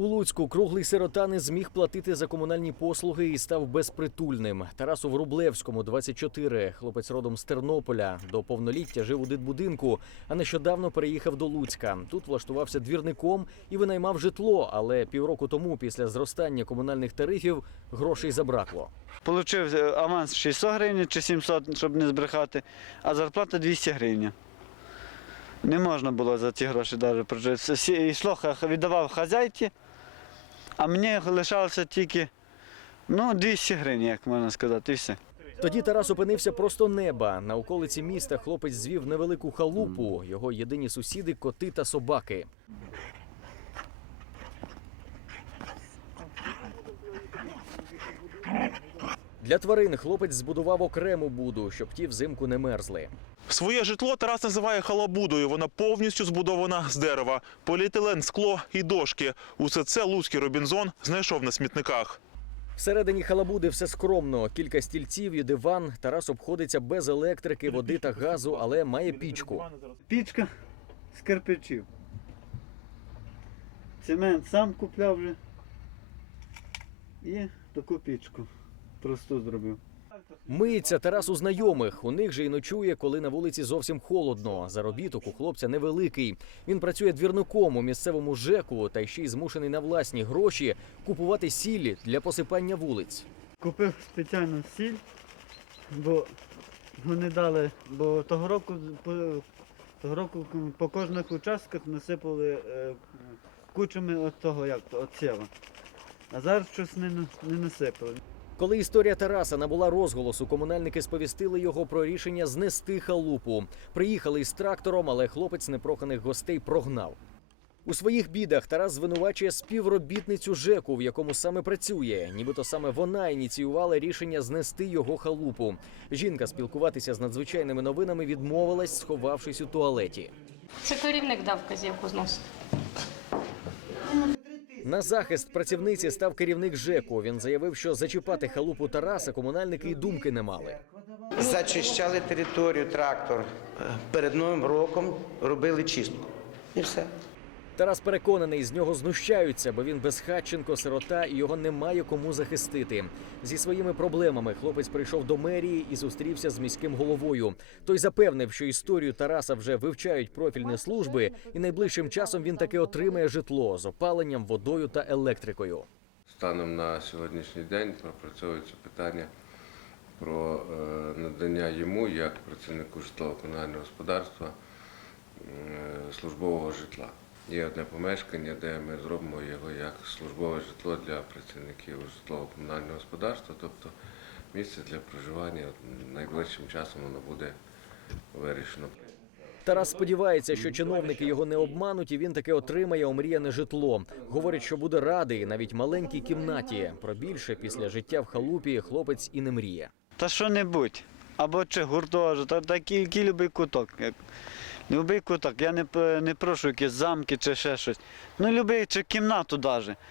У Луцьку круглий сирота не зміг платити за комунальні послуги і став безпритульним. Тарасу Врублевському, 24, хлопець родом з Тернополя. До повноліття жив у дитбудинку, а нещодавно переїхав до Луцька. Тут влаштувався двірником і винаймав житло. Але півроку тому, після зростання комунальних тарифів, грошей забракло. Получив е, аванс 600 гривень чи 700, щоб не збрехати, а зарплата 200 гривень. Не можна було за ці гроші навіть прожити. Йшло, віддавав хазяйці, а мені лишалося тільки ну, 200 гривень, як можна сказати, і все. Тоді Тарас опинився просто неба. На околиці міста хлопець звів невелику халупу. Його єдині сусіди коти та собаки. Для тварин хлопець збудував окрему буду, щоб ті взимку не мерзли. Своє житло Тарас називає халабудою. Вона повністю збудована з дерева. Поліетилен, скло і дошки. Усе це луцький Робінзон знайшов на смітниках. Всередині халабуди все скромно. Кілька стільців і диван. Тарас обходиться без електрики, води та газу, але має пічку. Пічка з кирпичів. Цемент сам купляв вже. І таку пічку просту зробив. Миється Тарас у знайомих. У них же й ночує, коли на вулиці зовсім холодно. Заробіток у хлопця невеликий. Він працює двірником у місцевому ЖЕКу та ще й змушений на власні гроші купувати сілі для посипання вулиць. Купив спеціальну сіль, бо вони дали, бо того року по, того року по кожних участках насипали е, кучами от того, як то, от сєва. А зараз щось не, не насипали. Коли історія Тараса набула розголосу, комунальники сповістили його про рішення знести халупу. Приїхали із трактором, але хлопець непроханих гостей прогнав. У своїх бідах Тарас звинувачує співробітницю ЖЕКу, в якому саме працює. Нібито саме вона ініціювала рішення знести його халупу. Жінка спілкуватися з надзвичайними новинами відмовилась, сховавшись у туалеті. Це керівник дав вказівку зносити. На захист працівниці став керівник ЖЕКу. Він заявив, що зачіпати халупу Тараса комунальники й думки не мали. Зачищали територію трактор. Е, Перед Новим роком робили чистку. І все. Тарас переконаний, з нього знущаються, бо він безхатченко, сирота і його немає кому захистити. Зі своїми проблемами хлопець прийшов до мерії і зустрівся з міським головою. Той запевнив, що історію Тараса вже вивчають профільні служби, і найближчим часом він таки отримає житло з опаленням, водою та електрикою. Станом на сьогоднішній день пропрацьовується питання про е, надання йому, як працівнику житлово-комунального господарства, е, службового житла. Є одне помешкання, де ми зробимо його як службове житло для працівників житлово-комунального господарства, тобто місце для проживання найближчим часом воно буде вирішено. Тарас сподівається, що чиновники його не обмануть, і він таки отримає омріяне житло. Говорить, що буде радий навіть маленькій кімнаті. Про більше після життя в халупі хлопець і не мріє. Та що-небудь. Або чи гуртожит, та такий який любий куток. Як... Любий куток. Я не, не прошу якісь замки чи ще щось. Ну, любий чи кімнату навіть.